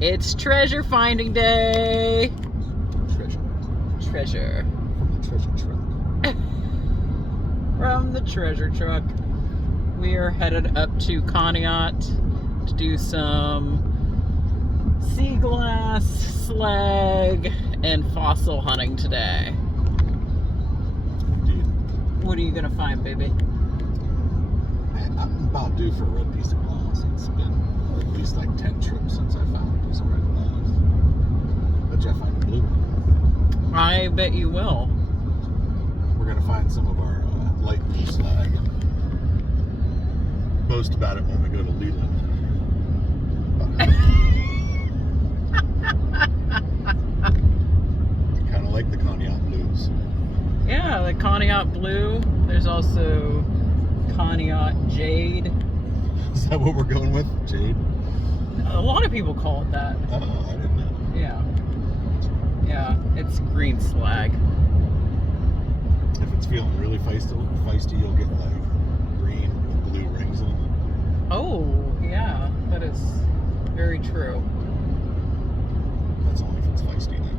It's treasure finding day. Treasure. From the treasure truck. We are headed up to Conneaut to do some seaglass, slag, and fossil hunting today. Indeed. What are you gonna find, baby? I'm about due for a red piece of glass. It's been at least like 10 trips since I found a piece of red glass. Bet you I find a blue one. I bet you will. We're gonna find some of our light blue slag and boast about it when we go to Leland. I kind of like the Conneaut blues. Yeah, the Conneaut blue. There's also Conneaut jade. Is that what we're going with? Jade? A lot of people call it that. Oh, I didn't know. Yeah. Yeah, it's green slag. If it's feeling really feisty, you'll get like green with blue rings in them. Oh, yeah, that is very true. That's only if it's feisty then.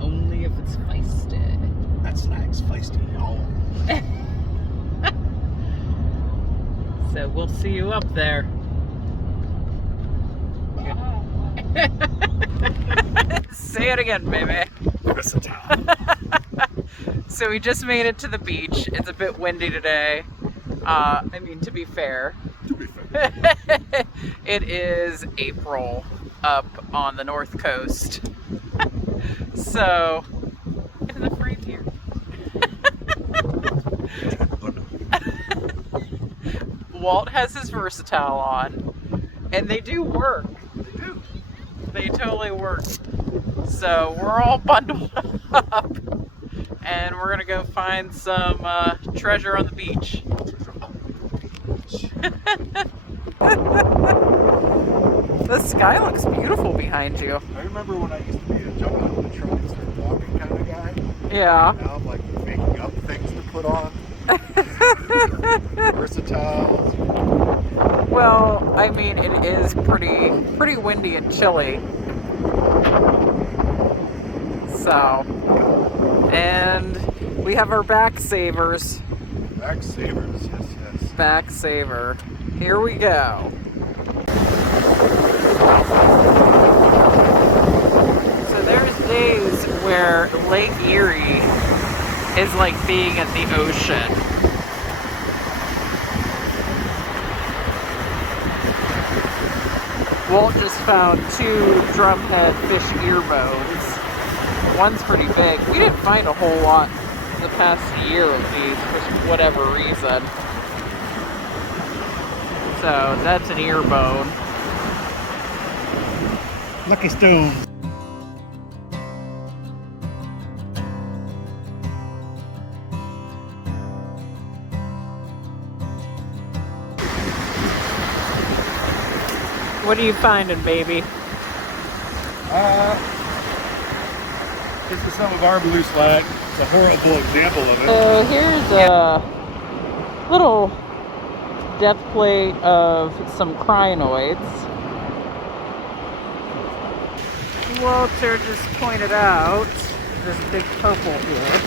Only if it's feisty. That slag's feisty, y'all. So we'll see you up there. Say it again, baby. Versatile. So we just made it to the beach. It's a bit windy today. I mean, to be fair. To be fair. It is April up on the North Coast. So, get in the frame here. Walt has his versatile on, and they do work. They do. They totally work. So we're all bundled up, and we're gonna go find some treasure on the beach. The sky looks beautiful behind you. I remember when I used to be a jump out of the truck and start walking kind of guy. Yeah. Now I'm like making up things to put on. Versatile. Well, I mean, it is pretty windy and chilly. So, and we have our back savers. Back savers, yes, yes. Back saver. Here we go. So there's days where Lake Erie is like being at the ocean. Walt just found 2 drumhead fish ear bones. One's pretty big. We didn't find a whole lot the past year of these for whatever reason. So that's an ear bone. Lucky stone. What are you finding, baby? This is some of our blue slag. It's a horrible example of it. So here's a little depth plate of some crinoids. Walter just pointed out this big purple here.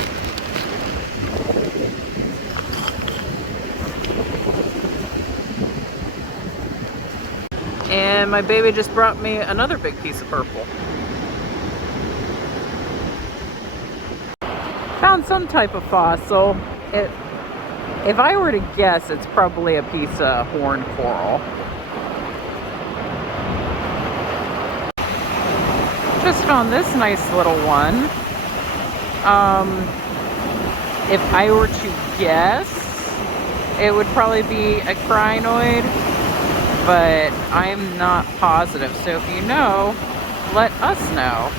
And my baby just brought me another big piece of purple. Found some type of fossil. If I were to guess, it's probably a piece of horn coral. Just found this nice little one. If I were to guess, it would probably be a crinoid, but I'm not positive. So if you know, let us know.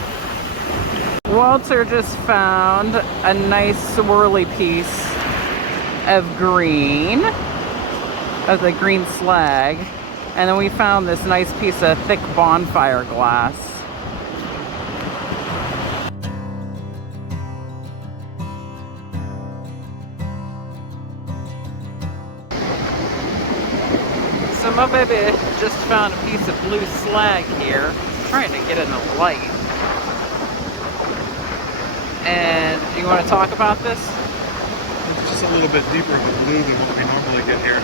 Walter just found a nice swirly piece of green, of the green slag, and then we found this nice piece of thick bonfire glass. So my baby just found a piece of blue slag here. trying to get in the light. And do you want to talk about this? It's just a little bit deeper in the blue than what we normally get here.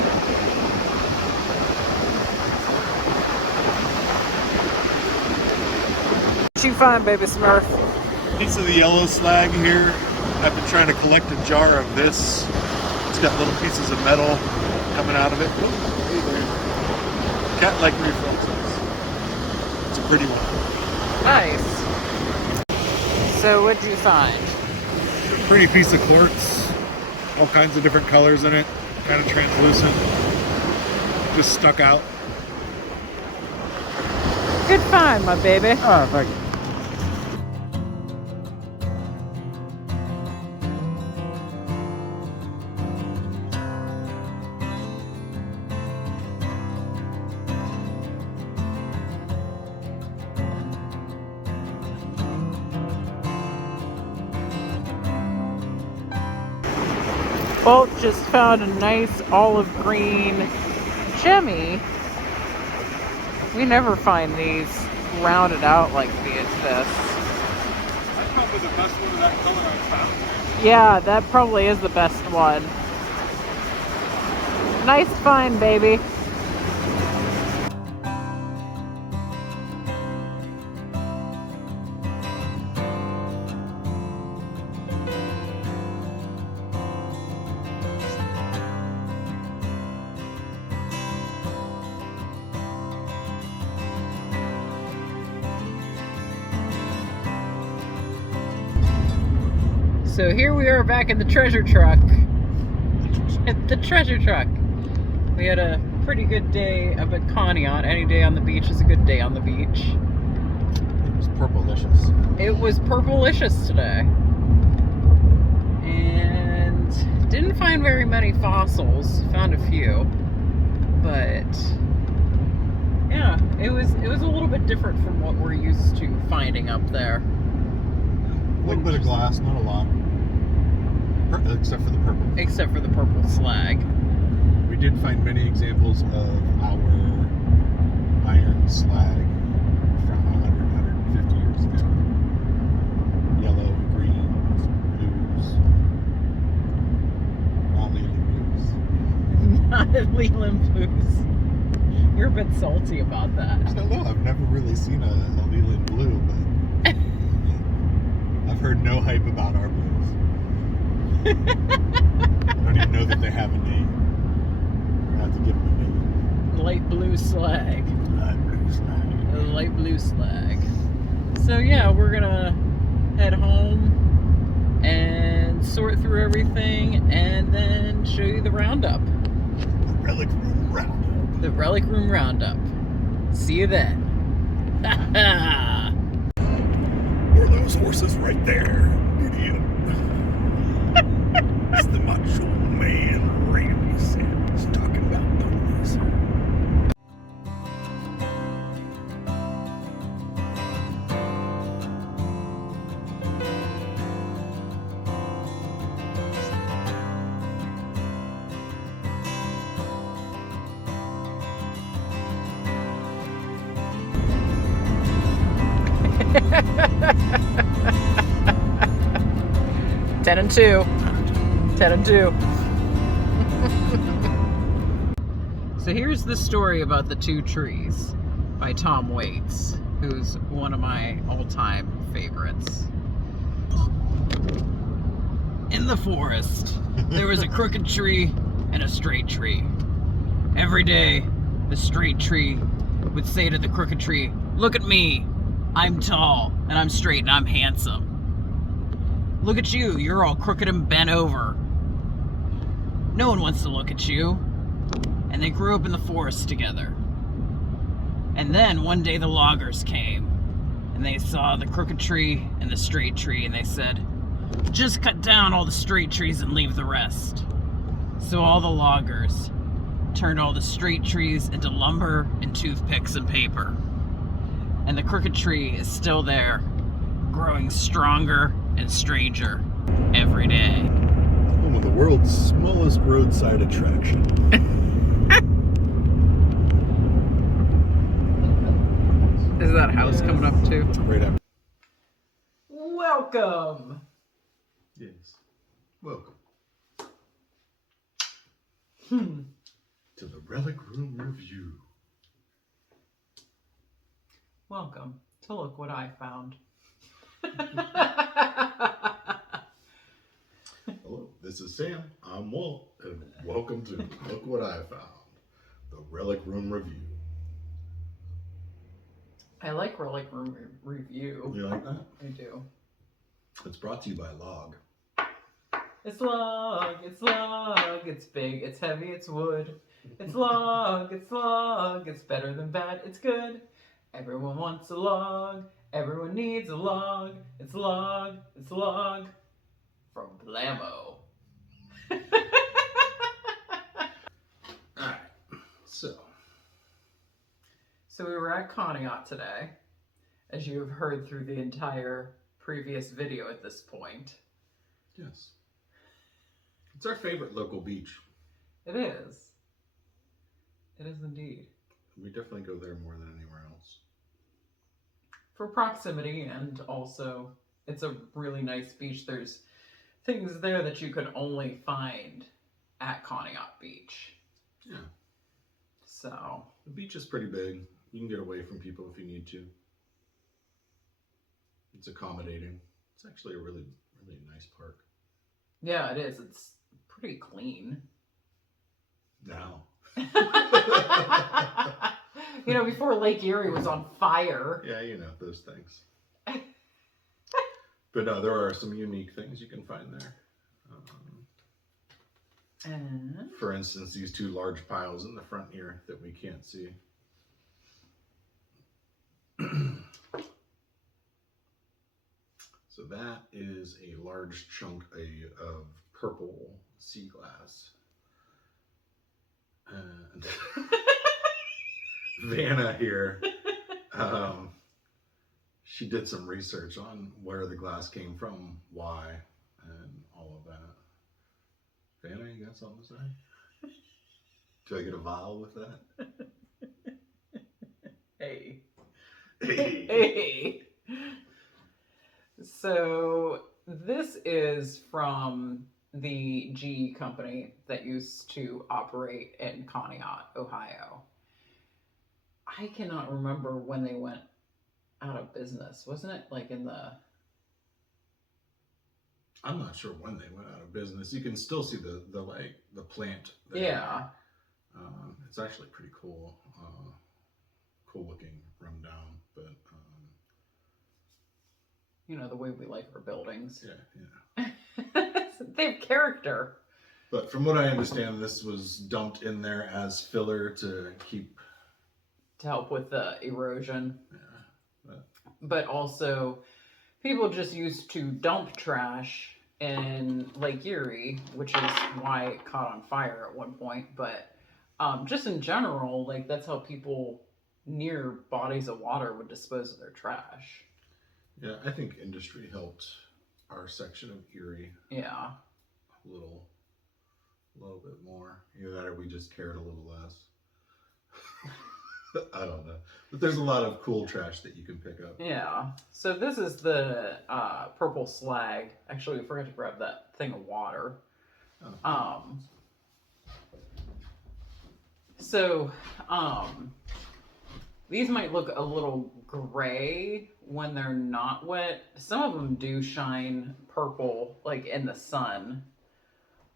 What you find, baby Smurf? Piece of the yellow slag here. I've been trying to collect a jar of this. It's got little pieces of metal coming out of it. Oh, hey there. Cat-like reflexes. It's a pretty one. Nice. So what'd you find? Pretty piece of quartz. All kinds of different colors in it. Kind of translucent. Just stuck out. Good find, my baby. Oh, thank you. Bolt just found a nice olive green gemmy. We never find these rounded out like this. That's probably the best one of that color I've found. Yeah, that probably is the best one. Nice find, baby. So here we are back in the treasure truck. The treasure truck. We had a pretty good day up at Conneaut. Any day on the beach is a good day on the beach. It was purplelicious. It was purplelicious today. And didn't find very many fossils. Found a few. But yeah, it was a little bit different from what we're used to finding up there. A little bit of glass, not a lot. Except for the purple. Except for the purple slag. We did find many examples of our iron slag from 150 years ago. Yellow, greens, blues. Not Leland blues. Not Leland blues. You're a bit salty about that. I don't know. I've never really seen a Leland blue, but I've heard no hype about our blues. I don't even know that they have a name. I have to give them a name. Light blue slag. Light blue slag. Light blue slag. So yeah, we're gonna head home and sort through everything and then show you the roundup. The Relic Room roundup. The Relic Room roundup. See you then. Or those horses right there, idiot. It's the macho man Randy Sanders talking about ponies. Ten and 2. 10 and 2. So here's the story about the two trees by Tom Waits, who's one of my all-time favorites. In the forest, there was a crooked tree and a straight tree. Every day, the straight tree would say to the crooked tree, "Look at me, I'm tall, and I'm straight, and I'm handsome. Look at you, you're all crooked and bent over. No one wants to look at you." And they grew up in the forest together. And then one day the loggers came, and they saw the crooked tree and the straight tree, and they said, "Just cut down all the straight trees and leave the rest." So all the loggers turned all the straight trees into lumber and toothpicks and paper. And the crooked tree is still there, growing stronger and stranger every day. One of the world's smallest roadside attraction. Is that house coming up too? Right up. Welcome. Yes. Welcome to the Relic Room review. Welcome to Look What I Found. Hello, this is Sam. I'm Walt, and welcome to Look What I Found, the Relic Room review. I like Relic Room review. You like that? I do. It's brought to you by Log. It's log, it's big, it's heavy, it's wood. It's log, it's better than bad, it's good. Everyone wants a log, everyone needs a log. It's log, from Blammo. Alright, so So we were at Conneaut today, as you have heard through the entire previous video at this point. yes. It's our favorite local beach. It is. It is indeed. We definitely go there more than anywhere else. For proximity, and also it's a really nice beach. There's things there that you could only find at Conneaut Beach. Yeah. So The beach is pretty big. You can get away from people if you need to. It's accommodating. It's actually a really, really nice park. yeah, it is. It's pretty clean. Now. You know, before Lake Erie was on fire. Yeah, you know, those things. But no, there are some unique things you can find there. And For instance, these two large piles in the front here that we can't see. So that is a large chunk of purple seaglass. And Vanna here, she did some research on where the glass came from, why, and all of that. Vanna, you got something to say? Do I get a vowel with that? hey. Hey. Hey. So this is from the GE company that used to operate in Conneaut, Ohio. I cannot remember when they went out of business. Wasn't it like in the... I'm not sure when they went out of business. You can still see the plant there. Yeah. It's actually pretty cool. Cool looking rundown, but You know, the way we like our buildings. yeah. They have character. But from what I understand, this was dumped in there as filler to keep... To help with the erosion. Yeah. But also, people just used to dump trash in Lake Erie, which is why it caught on fire at one point. But just in general, like, that's how people near bodies of water would dispose of their trash. Yeah, I think industry helped our section of Erie Yeah. a little bit more. Either that or we just cared a little less. I don't know. But there's a lot of cool trash that you can pick up. Yeah. So this is the purple slag. Actually, we forgot to grab that thing of water. Oh. These might look a little gray when they're not wet. Some of them do shine purple, like in the sun.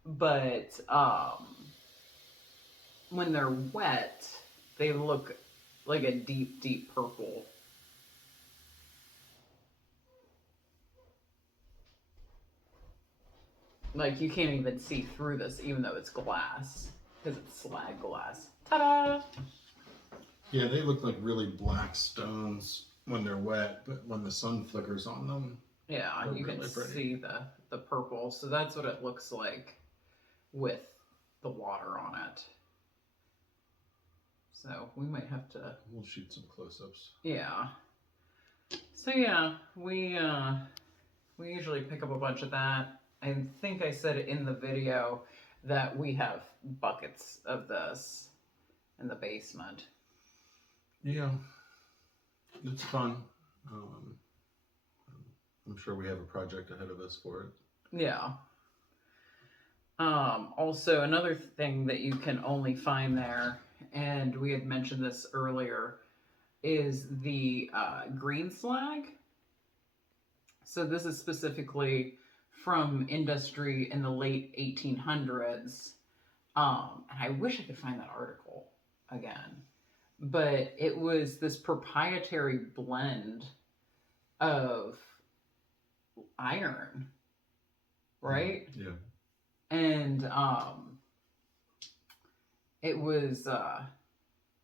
But when they're wet, they look like a deep, deep purple. Like, you can't even see through this, even though it's glass, because it's slag glass. Ta-da! Yeah, they look like really black stones when they're wet, but when the sun flickers on them, Yeah, you can really pretty. see the purple. So that's what it looks like with the water on it. So we might have to... We'll shoot some close-ups. Yeah. So yeah, we usually pick up a bunch of that. I think I said it in the video that we have buckets of this in the basement. Yeah. It's fun. I'm sure we have a project ahead of us for it. Yeah. Also, another thing that you can only find there, and we had mentioned this earlier, is the green slag. So this is specifically from industry in the late 1800s. And I wish I could find that article again. But it was this proprietary blend of iron, right? Yeah. And it was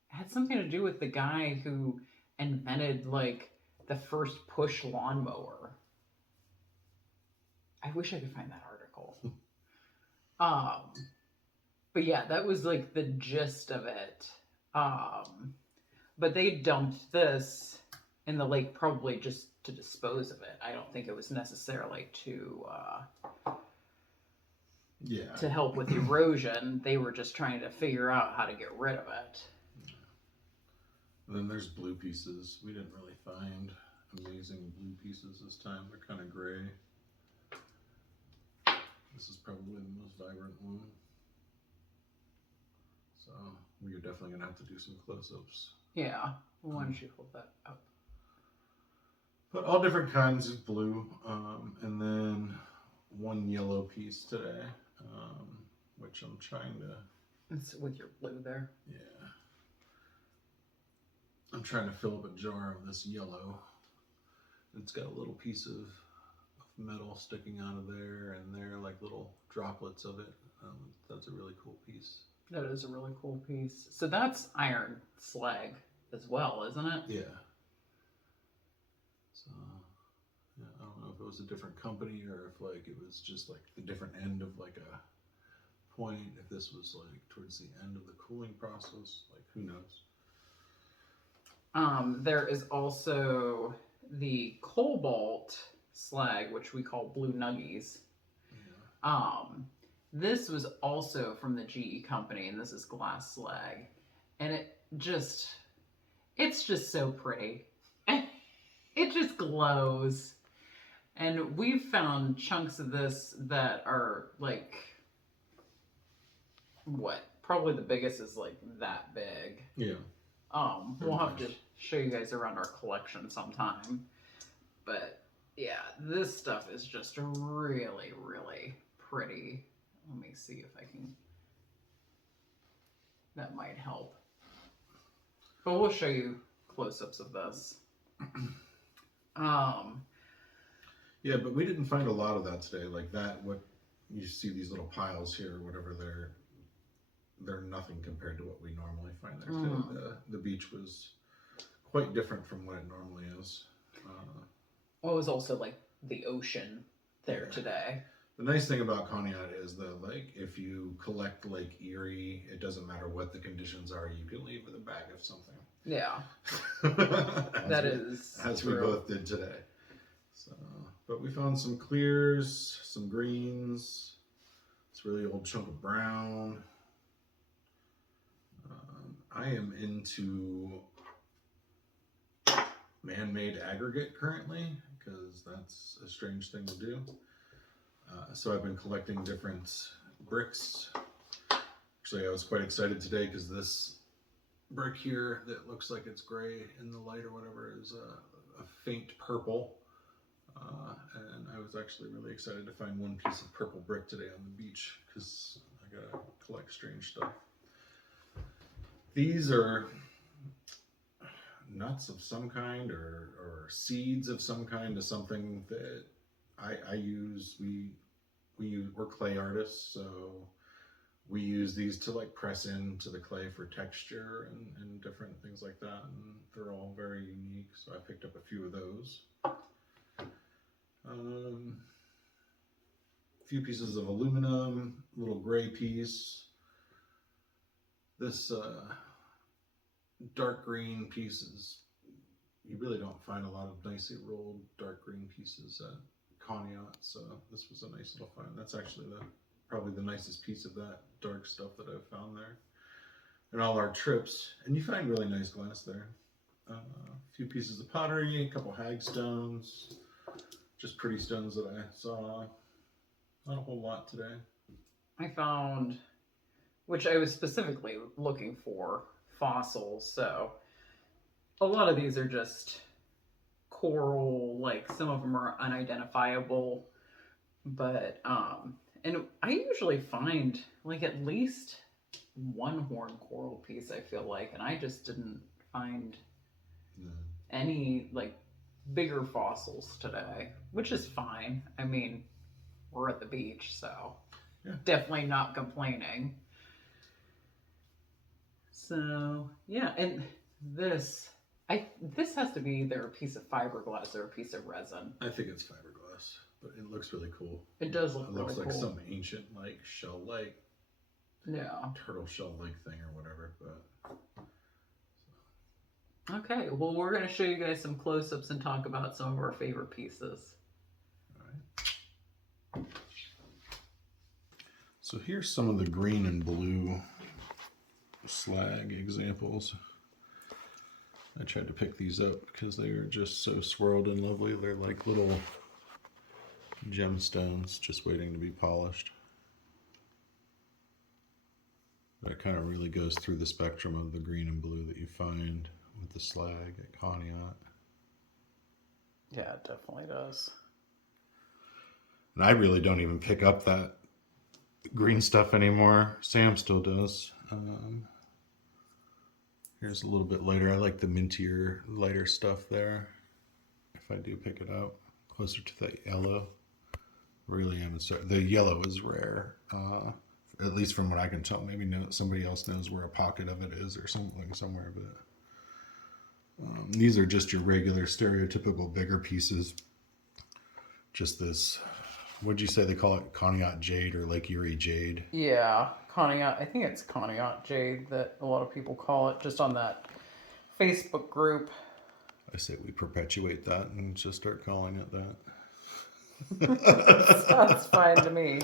had something to do with the guy who invented like the first push lawnmower. I wish I could find that article. But yeah, that was like the gist of it. But they dumped this in the lake probably just to dispose of it. I don't think it was necessarily to help with erosion. They were just trying to figure out how to get rid of it. And then there's blue pieces. We didn't really find amazing blue pieces this time. They're kind of gray. This is probably the most vibrant one. So we're definitely going to have to do some close-ups. Yeah. Why don't you hold that up? But all different kinds of blue. And then one yellow piece today, which I'm trying to... It's with your blue there. Yeah. I'm trying to fill up a jar of this yellow. It's got a little piece of metal sticking out of there, and they're like little droplets of it. That's a really cool piece. That is a really cool piece. So that's iron slag as well, isn't it? Yeah. So, yeah, I don't know if it was a different company or if like it was just like the different end of like a point. If this was like towards the end of the cooling process, like who knows? There is also the cobalt slag, which we call blue nuggies. Yeah. This was also from the GE company, and this is glass slag. And it's just so pretty. It just glows. And we've found chunks of this that are like, what? Probably the biggest is like that big. Yeah. We'll have to show you guys around our collection sometime. But yeah, this stuff is just really, really pretty. Let me see if I can... That might help. But we'll show you close-ups of this. Yeah, but we didn't find a lot of that today. Like that, what you see these little piles here, whatever they're nothing compared to what we normally find there. Mm. The beach was quite different from what it normally is. Well, it was also like the ocean there today. The nice thing about Conneaut is that, like, if you collect Lake Erie, it doesn't matter what the conditions are, you can leave with a bag of something. Yeah. As true. We both did today. So, but we found some clears, some greens, this really old chunk of brown. I am into man-made aggregate currently, because that's a strange thing to do. So I've been collecting different bricks. Actually, I was quite excited today because this brick here that looks like it's gray in the light or whatever is a faint purple. And I was actually really excited to find one piece of purple brick today on the beach because I gotta collect strange stuff. These are nuts of some kind or seeds of some kind of something that I use. We're clay artists, so we use these to like press into the clay for texture and different things like that, and they're all very unique, so I picked up a few of those. A few pieces of aluminum, a little gray piece. This dark green pieces, you really don't find a lot of nicely rolled dark green pieces at Conneaut, so this was a nice little find. That's actually probably the nicest piece of that dark stuff that I've found there in all our trips. And you find really nice glass there. a few pieces of pottery, a couple hagstones, just pretty stones that I saw. Not a whole lot today. I found, which I was specifically looking for, fossils. So a lot of these are just coral, like some of them are unidentifiable, but and I usually find like at least one horn coral piece, I feel like, and I just didn't find any like bigger fossils today, which is fine. I mean, we're at the beach, so yeah, definitely not complaining. So yeah, and this has to be either a piece of fiberglass or a piece of resin. I think it's fiberglass, but it looks really cool. It does look really cool. It looks like cool. some ancient like shell-like, turtle shell-like thing or whatever. But okay, well, we're going to show you guys some close-ups and talk about some of our favorite pieces. All right. So here's some of the green and blue slag examples. I tried to pick these up because they are just so swirled and lovely. They're like little gemstones just waiting to be polished. That kind of really goes through the spectrum of the green and blue that you find with the slag at Conneaut. Yeah, it definitely does. And I really don't even pick up that green stuff anymore. Sam still does. Here's a little bit lighter. I like the mintier, lighter stuff there. If I do pick it up, closer to that yellow. Really haven't started. The yellow is rare, at least from what I can tell. Maybe somebody else knows where a pocket of it is or something somewhere. But these are just your regular, stereotypical bigger pieces. Just this. What'd you say they call it? Conneaut jade or Lake Erie jade? Yeah, Conneaut. I think it's Conneaut jade that a lot of people call it, just on that Facebook group. I say we perpetuate that and just start calling it that. Sounds fine to me.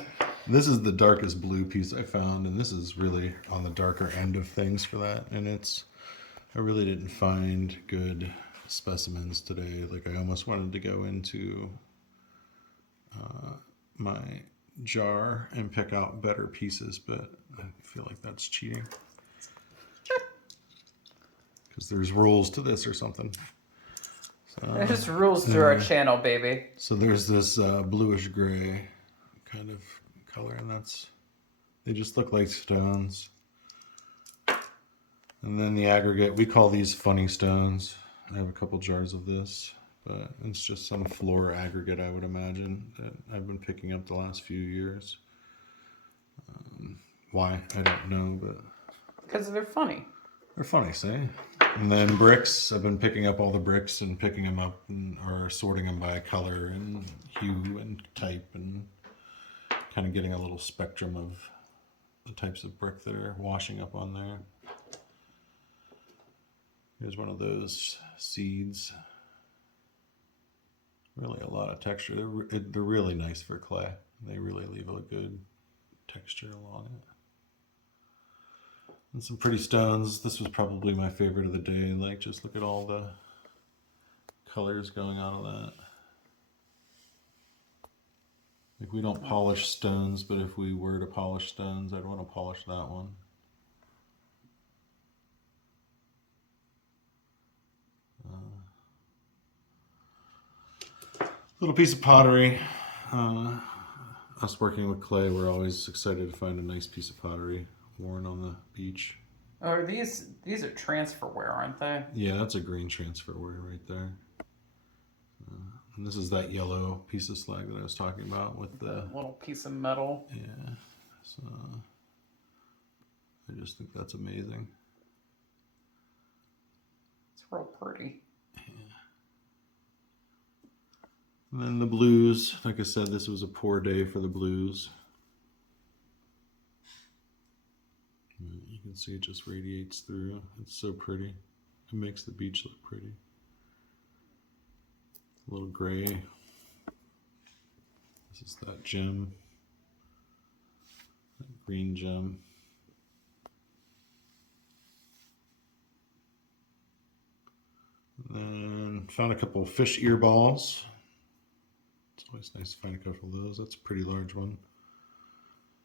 This is the darkest blue piece I found, and this is really on the darker end of things for that. And I really didn't find good specimens today. Like I almost wanted to go into my jar and pick out better pieces, but I feel like that's cheating. Because there's rules to this or something. There's rules to our channel, baby. So there's this bluish gray kind of color, and they just look like stones. And then the aggregate, we call these funny stones. I have a couple jars of this. But it's just some floor aggregate, I would imagine, that I've been picking up the last few years. Why? I don't know, but... Because they're funny. They're funny, say. And then bricks. I've been picking up all the bricks and picking them up or sorting them by color and hue and type and kind of getting a little spectrum of the types of brick that are washing up on there. Here's one of those seeds. Really a lot of texture. They're really nice for clay. They really leave a good texture along it. And some pretty stones. This was probably my favorite of the day. Like, just look at all the colors going on in that. Like, we don't polish stones, but if we were to polish stones, I'd want to polish that one. Little piece of pottery. Us working with clay, we're always excited to find a nice piece of pottery worn on the beach. Oh, these are transferware, aren't they? Yeah, that's a green transferware right there. And this is that yellow piece of slag that I was talking about with the little piece of metal. Yeah. So I just think that's amazing. It's real pretty. And then the blues, like I said, this was a poor day for the blues. You can see it just radiates through. It's so pretty. It makes the beach look pretty. A little gray. This is that gem. That green gem. And found a couple of fish ear balls. It's always nice to find a couple of those. That's a pretty large one.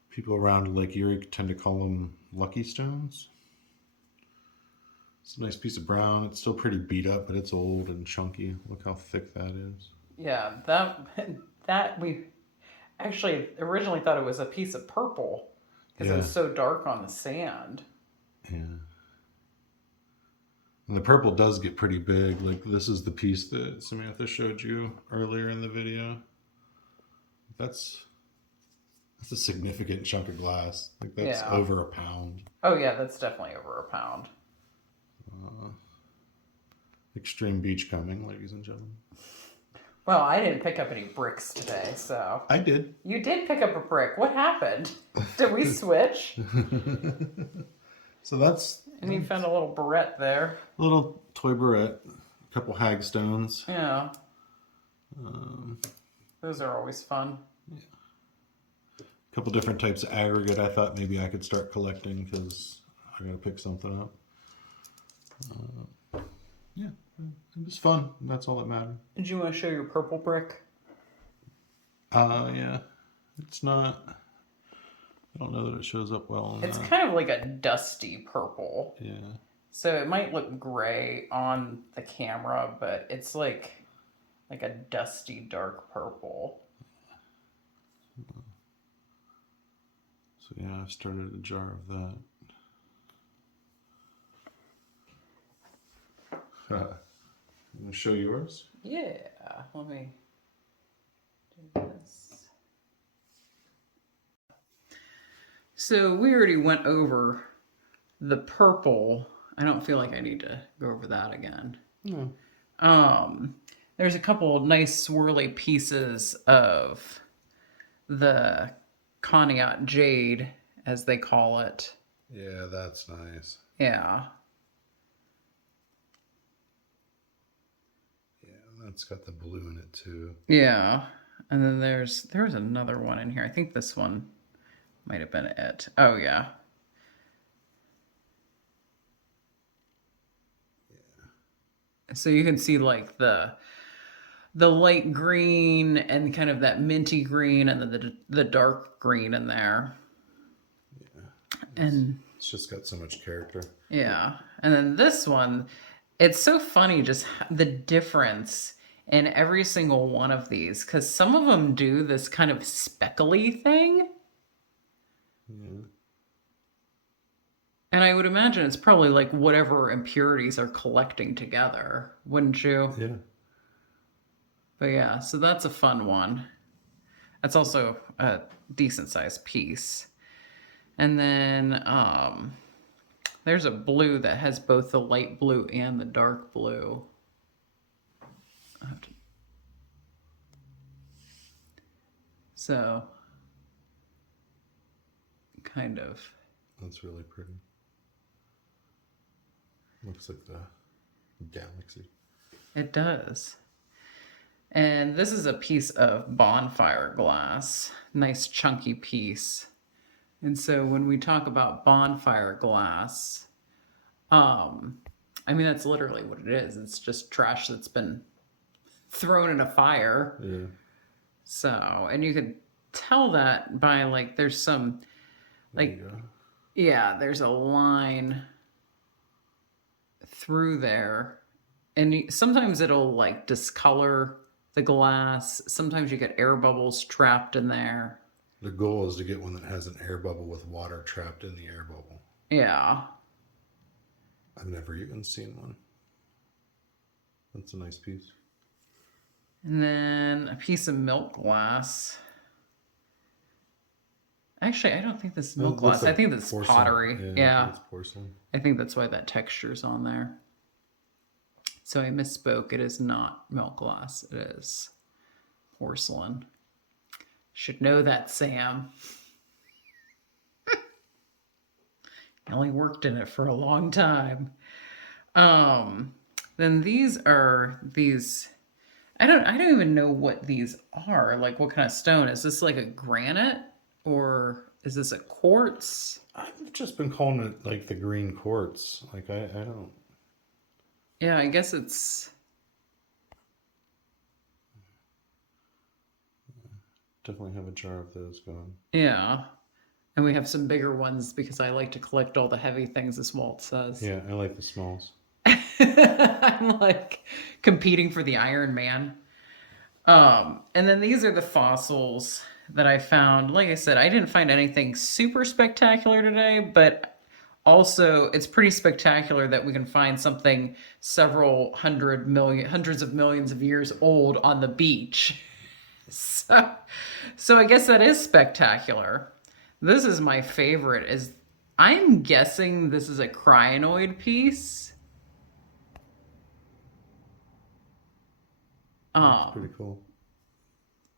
People around Lake Erie tend to call them lucky stones. It's a nice piece of brown. It's still pretty beat up, but it's old and chunky. Look how thick that is. Yeah, that we actually originally thought it was a piece of purple because it was so dark on the sand. Yeah. And the purple does get pretty big. Like this is the piece that Samantha showed you earlier in the video. That's a significant chunk of glass. Like that's over a pound. Oh yeah, that's definitely over a pound. Extreme beachcombing, ladies and gentlemen. Well, I didn't pick up any bricks today, so. I did. You did pick up a brick. What happened? Did we switch? So that's... And you found a little barrette there. A little toy barrette. A couple hagstones. Yeah. Those are always fun. Yeah. A couple different types of aggregate I thought maybe I could start collecting because I got to pick something up. Yeah, it was fun. That's all that mattered. Did you want to show your purple brick? Yeah. It's not... I don't know that it shows up well. It's kind of like a dusty purple. Yeah. So it might look gray on the camera, but it's like a dusty dark purple. So yeah, I started a jar of that. I'm going to show yours? Yeah, let me do this. So we already went over the purple. I don't feel like I need to go over that again. No. There's a couple nice swirly pieces of the Conneaut jade, as they call it. Yeah, that's nice. Yeah. It's got the blue in it too. Yeah. And then there's another one in here. I think this one might have been it. Oh yeah. Yeah. So you can see like the light green and kind of that minty green and then the dark green in there. Yeah. It's just got so much character. Yeah. And then this one, it's so funny just the difference in every single one of these, because some of them do this kind of speckly thing. Yeah. And I would imagine it's probably like whatever impurities are collecting together, wouldn't you? Yeah. But yeah, so that's a fun one. That's also a decent sized piece. And then there's a blue that has both the light blue and the dark blue. So, kind of. That's really pretty. Looks like the galaxy. It does. And this is a piece of bonfire glass. Nice chunky piece. And so when we talk about bonfire glass, I mean, that's literally what it is. It's just trash that's been thrown in a fire. Yeah. So, and you could tell that by like, there's some, like, yeah, there's a line through there. And sometimes it'll like discolor the glass. Sometimes you get air bubbles trapped in there. The goal is to get one that has an air bubble with water trapped in the air bubble. Yeah. I've never even seen one. That's a nice piece. And then a piece of milk glass. Actually, I don't think this is milk glass. Like I think this is pottery. Yeah. It's porcelain. I think that's why that texture's on there. So I misspoke. It is not milk glass. It is porcelain. Should know that, Sam. I only worked in it for a long time. Then these are these. I don't even know what these are. Like, what kind of stone is this? Like a granite, or is this a quartz? I've just been calling it like the green quartz. Like I don't. Yeah, I guess it's definitely have a jar of those going. Yeah. And we have some bigger ones because I like to collect all the heavy things, as Walt says. Yeah, I like the smalls. I'm like competing for the Iron Man. And then these are the fossils that I found. Like I said, I didn't find anything super spectacular today, but also it's pretty spectacular that we can find something several hundreds of millions of years old on the beach. So I guess that is spectacular. This is my favorite. Is I'm guessing this is a crinoid piece. That's pretty cool.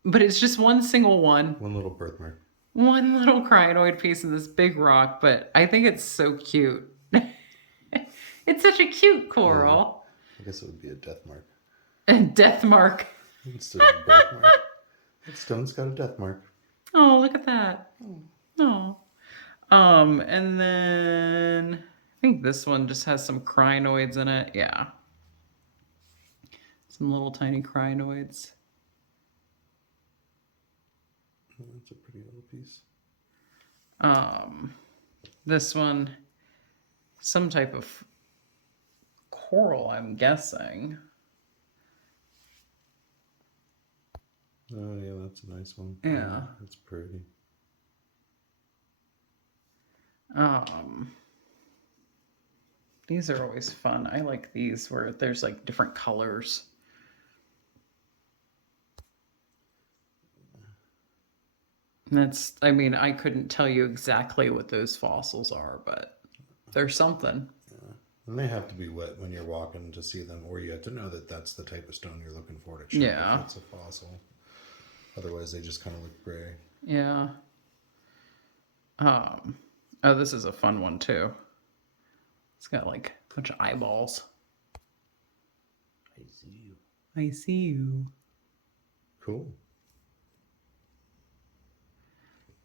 But it's just one single one. One little birthmark. One little crinoid piece in this big rock, but I think it's so cute. It's such a cute coral. I guess it would be a death mark. A death mark. Instead of a birthmark. That stone's got a death mark. Oh, look at that. Oh. And then I think this one just has some crinoids in it. Yeah. Some little tiny crinoids. Oh, that's a pretty little piece. This one, some type of coral, I'm guessing. Oh yeah, that's a nice one. Yeah. That's pretty. These are always fun. I like these where there's like different colors. That's, I mean, I couldn't tell you exactly what those fossils are, but they're something. Yeah. And they have to be wet when you're walking to see them, or you have to know that that's the type of stone you're looking for to check if it's a fossil. Otherwise, they just kind of look gray. Yeah. Oh, this is a fun one too. It's got like a bunch of eyeballs. I see you. I see you. Cool.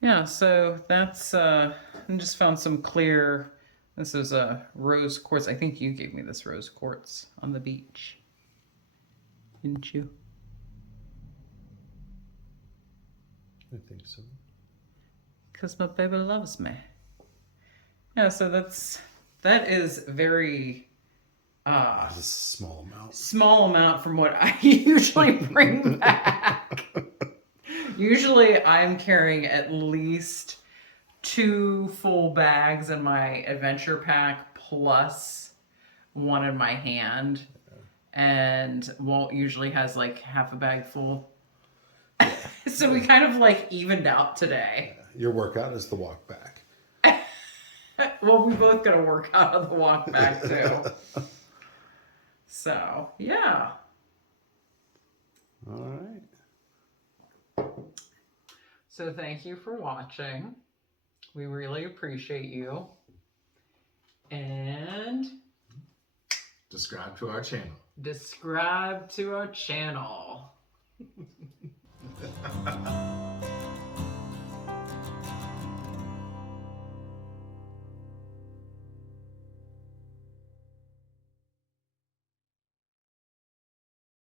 Yeah, so that's, I just found some clear, this is a rose quartz. I think you gave me this rose quartz on the beach. Didn't you? I think so. Because my baby loves me. Yeah, so that is very It's a small amount from what I usually bring back. Usually I'm carrying at least 2 full bags in my adventure pack plus one in my hand. And Walt usually has like half a bag full. So we kind of like evened out today. Your workout is the walk back. Well, we both got to work out on the walk back too. So, yeah. All right. So thank you for watching. We really appreciate you. And Subscribe to our channel. subscribe to our channel.